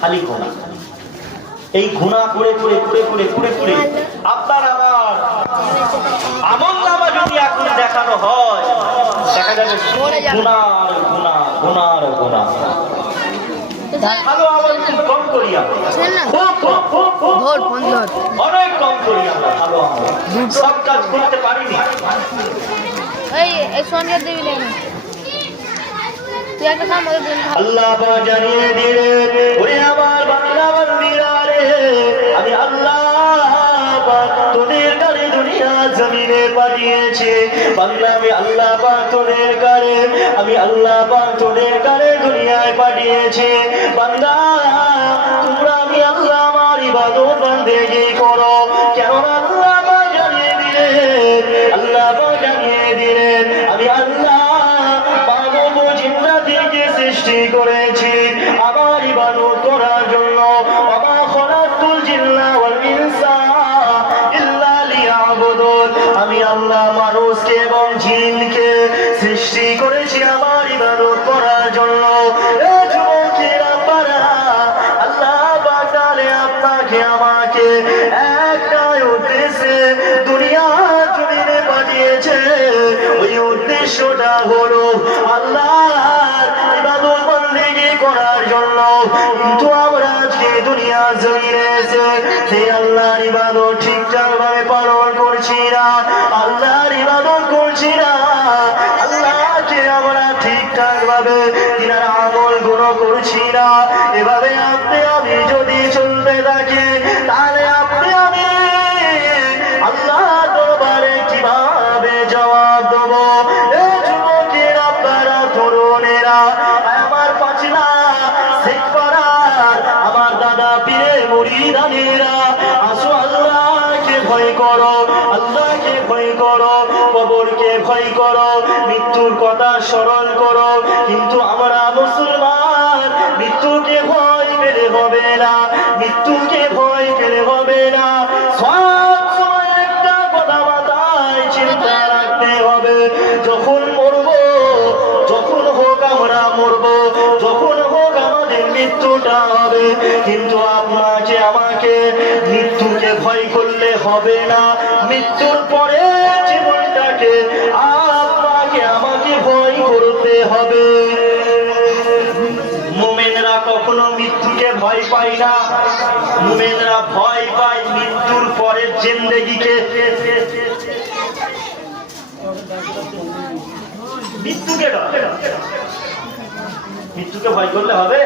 খালি গুনাহ। এই গুনাহ করে করে করে করে করে করে আপনার আমার আমলনামা যদি এখন দেখানো হয়, দেখা যাবে গুনার গুনাহ গুনার গুনাহ। ভালো আমল খুব কম করি আমরা, অনেক কম করি আমরা ভালো আমল, সব কাজ করতে পারিনি। আল্লাহ পাক জানিয়ে দিলেন, ওরে আমার বান্দা বান্দীরা রে, আমি আল্লাহ পাক তোদের কারে দুনিয়া জমিনে পাঠিয়েছি। বান্দা আমি আল্লাহ পাক তোদের কারে, আমি আল্লাহ পাক তোদের কারে দুনিয়ায় পাঠিয়েছি। বান্দা তোমরা আমি আল্লাহ আমার ইবাদত বন্দেগী করো। কেন আল্লাহ পাক জানিয়ে দিলেন, আল্লাহ পাক জানিয়ে দিলেন, আমি আল্লাহ সৃষ্টি করেছি আমার ইবাদত করার জন্য। ওয়া খালাকতুল জিন্না ওয়াল ইনসা ইল্লা লিয়াবুদুন, আমি আল্লাহ মানুষকে এবং জিনকে সৃষ্টি করেছি আমার ইবাদত করার জন্য। এ যুবকেরা পারা, আল্লাহ পাক তাআলা আপনাকে আমাকে একটা উদ্দেশ্যে দুনিয়া জমিনে পাঠিয়েছে। ওই উদ্দেশ্যটা হলো আল্লাহর ইবাদত বন্দেগী করার জন্য। কিন্তু আমরা আজকে দুনিয়া জমিনে এসে সেই আল্লাহর ইবাদত ঠিকঠাক ভাবে পালন করছি না, আল্লাহর ইবাদত করছি না, আল্লাহকে আমরা ঠিকঠাক ভাবে তিনার আমল গুলো করছি না। এভাবে আপনি আমি যদি চলতে থাকি, তাহলে আপনি আমি আল্লাহ দরবারে কিভাবে জবাব দেবো? এ যুবকের আপনারা তরুণেরা, আমার পাচনা শেখ পাড়ার আমার দাদা পীরের মুরিদানেরা, আসো আল্লাহকে ভয় করো, আল্লাহকে ভয় করো, কবরকে ভয় করো, মৃত্যুর কথা স্মরণ করো। কিন্তু আমরা মুসলমান মৃত্যুকে ভয় পেলে হবে না, মৃত্যুকে ভয় পেলে হবে না। সব সময় একটা কথা মাথায় চিন্তা রাখতে হবে, যখন মরবো, যখন হোক আমরা মরবো, যখন হোক আমাদের মৃত্যুটা হবে। কিন্তু আপনাকে আমাকে মৃত্যুকে ভয় করলে হবে না, মৃত্যুর পরে জীবনটাকে আপনাকে আমাকে ভয় করতে হবে। মুমিনরা কখনো মৃত্যুকে ভয় পায় না, মুমিনরা ভয় পায় মৃত্যুর পরের জিন্দেগিকে। মৃত্যুকে ভয় করলে হবে?